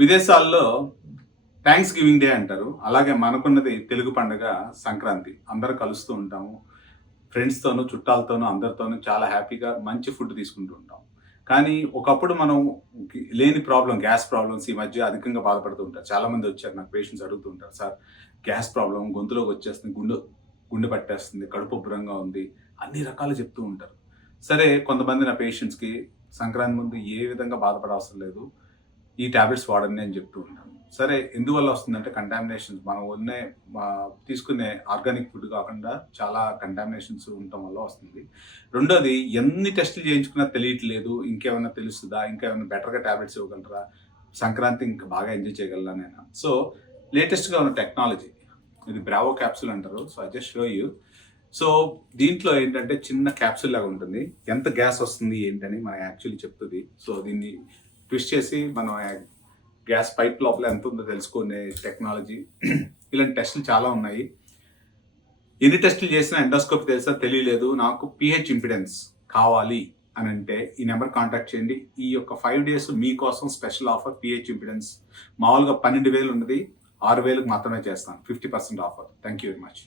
విదేశాల్లో thanks giving day అంటారు. అలాగే మనకున్నది తెలుగు పండుగ సంక్రాంతి. అందరూ కలుస్తూ ఉంటాము. ఫ్రెండ్స్‌తోనూ, చుట్టాలతోనూ, అందరితోనూ చాలా హ్యాపీగా మంచి ఫుడ్ తీసుకుంటూ ఉంటాం. కానీ ఒకప్పుడు మనం లేని గ్యాస్ ప్రాబ్లమ్స్ ఈ మధ్య అధికంగా బాధపడుతూ ఉంటారు. చాలామంది వచ్చారు నాకు పేషెంట్స్ అడుగుతూ ఉంటారు. సార్ గ్యాస్ ప్రాబ్లమ్ గొంతులోకి వచ్చేస్తుంది, గుండె పట్టేస్తుంది, కడుపు ఉబ్బరంగా ఉంది, అన్ని రకాలు చెప్తూ ఉంటారు. సరే కొంతమంది నా పేషెంట్స్‌కి సంక్రాంతి ముందు ఏ విధంగా బాధపడవసరం లేదు. ఈ టాబ్లెట్స్ వాడండి అని చెప్తూ ఉంటాను. సరే ఎందువల్ల వస్తుందంటే కంటామినేషన్స్ మనం తీసుకునే ఆర్గానిక్ ఫుడ్ కాకుండా చాలా కంటామినేషన్స్ ఉండటం వల్ల వస్తుంది. రెండోది ఎన్ని టెస్టులు చేయించుకున్నా తెలియట్లేదు. ఇంకేమైనా తెలుస్తుందా? ఇంకేమైనా బెటర్‌గా టాబ్లెట్స్ ఇవ్వగలరా? సంక్రాంతి ఇంకా బాగా ఎంజాయ్ చేయగలనా నేను? సో లేటెస్ట్‌గా ఉన్న టెక్నాలజీ ఇది బ్రావో క్యాప్సూల్ అంటారు. So I just show you. So దీంట్లో ఏంటంటే చిన్న క్యాప్సూల్ లాగా ఉంటుంది. ఎంత గ్యాస్ వస్తుంది ఏంటని మనకి యాక్చువల్లీ చెప్తుంది. సో దీన్ని ట్విస్ట్ చేసి మనం గ్యాస్ పైప్ లోపల ఎంత ఉందో తెలుసుకునే టెక్నాలజీ. ఇలాంటి టెస్టులు చాలా ఉన్నాయి. ఎన్ని టెస్టులు చేసినా ఎండోస్కోపీ తెలుసా తెలియలేదు, నాకు పీహెచ్ ఇంపిడెన్స్ కావాలి అని అంటే ఈ నెంబర్ కాంటాక్ట్ చేయండి. ఈ యొక్క 5 days మీకోసం స్పెషల్ ఆఫర్ పీహెచ్ ఇంపిడెన్స్. మామూలుగా 12,000 ఉన్నది 6,000కి మాత్రమే చేస్తాను. 50% offer. Thank you very much.